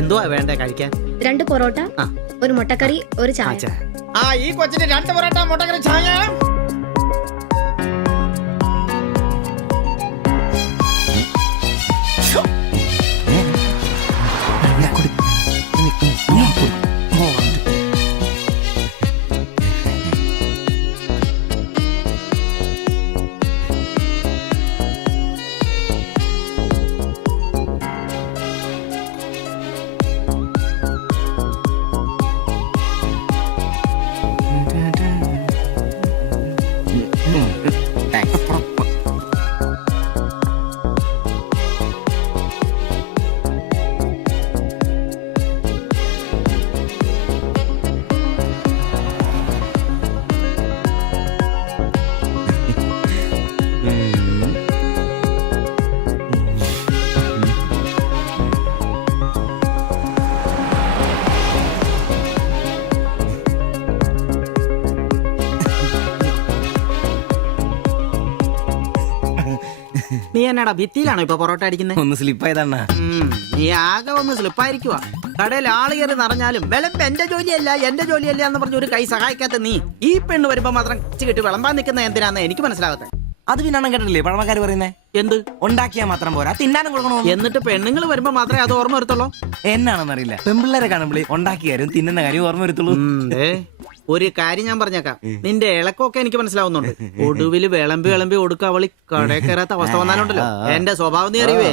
എന്തുവാ വേണ്ടേ കഴിക്കാൻ? 2 പൊറോട്ട, ഒരു മുട്ടക്കറി, ഒരു ചായ. ഈ കൊച്ചിന് 2 പൊറോട്ട, മുട്ടക്കറി, ചായ. നീ എന്നാടാ ഭിത്തിയിലാണോ ഇപ്പൊ പൊറോട്ട അടിക്കുന്നത്? ഒന്ന് സ്ലിപ്പായതാണ്. നീ ആകെ ഒന്ന് സ്ലിപ്പായിരിക്കുവ. കടയിൽ ആള് കയറി നിറഞ്ഞാലും വിളമ്പ് എന്റെ ജോലിയല്ല എന്ന് പറഞ്ഞ ഒരു കൈ സഹായിക്കാത്ത നീ ഈ പെണ്ണ് വരുമ്പോ മാത്രം കെട്ടി വിളമ്പാൻ നിൽക്കുന്ന എന്തിനാന്ന് എനിക്ക് മനസ്സിലാകത്തെ. അത് പിന്നാണ് കേട്ടില്ലേ പഴമക്കാര് പറയുന്നേ? എന്ത് ഉണ്ടാക്കിയാ മാത്രം പോരാ, തിന്നാനും കൊടുക്കണോ. എന്നിട്ട് പെണ്ണുങ്ങൾ വരുമ്പോ മാത്രമേ അത് ഓർമ്മ വരുത്തുള്ളൂ. എന്നാണെന്നറിയില്ല, പെൺപിള്ളേരെ കാണുമ്പോൾ ഉണ്ടാക്കിയ കാര്യം തിന്നുന്ന കാര്യം ഓർമ്മ വരുത്തുള്ളൂ. ഒരു കാര്യം ഞാൻ പറഞ്ഞേക്കാം, നിന്റെ ഇളക്കമൊക്കെ എനിക്ക് മനസ്സിലാവുന്നുണ്ട്. ഒടുവില് വിളമ്പി കൊടുക്കുക അവളി കടയിൽ കയറാത്ത അവസ്ഥ വന്നാലുണ്ടല്ലോ എന്റെ സ്വഭാവം നീ അറിയുവേ.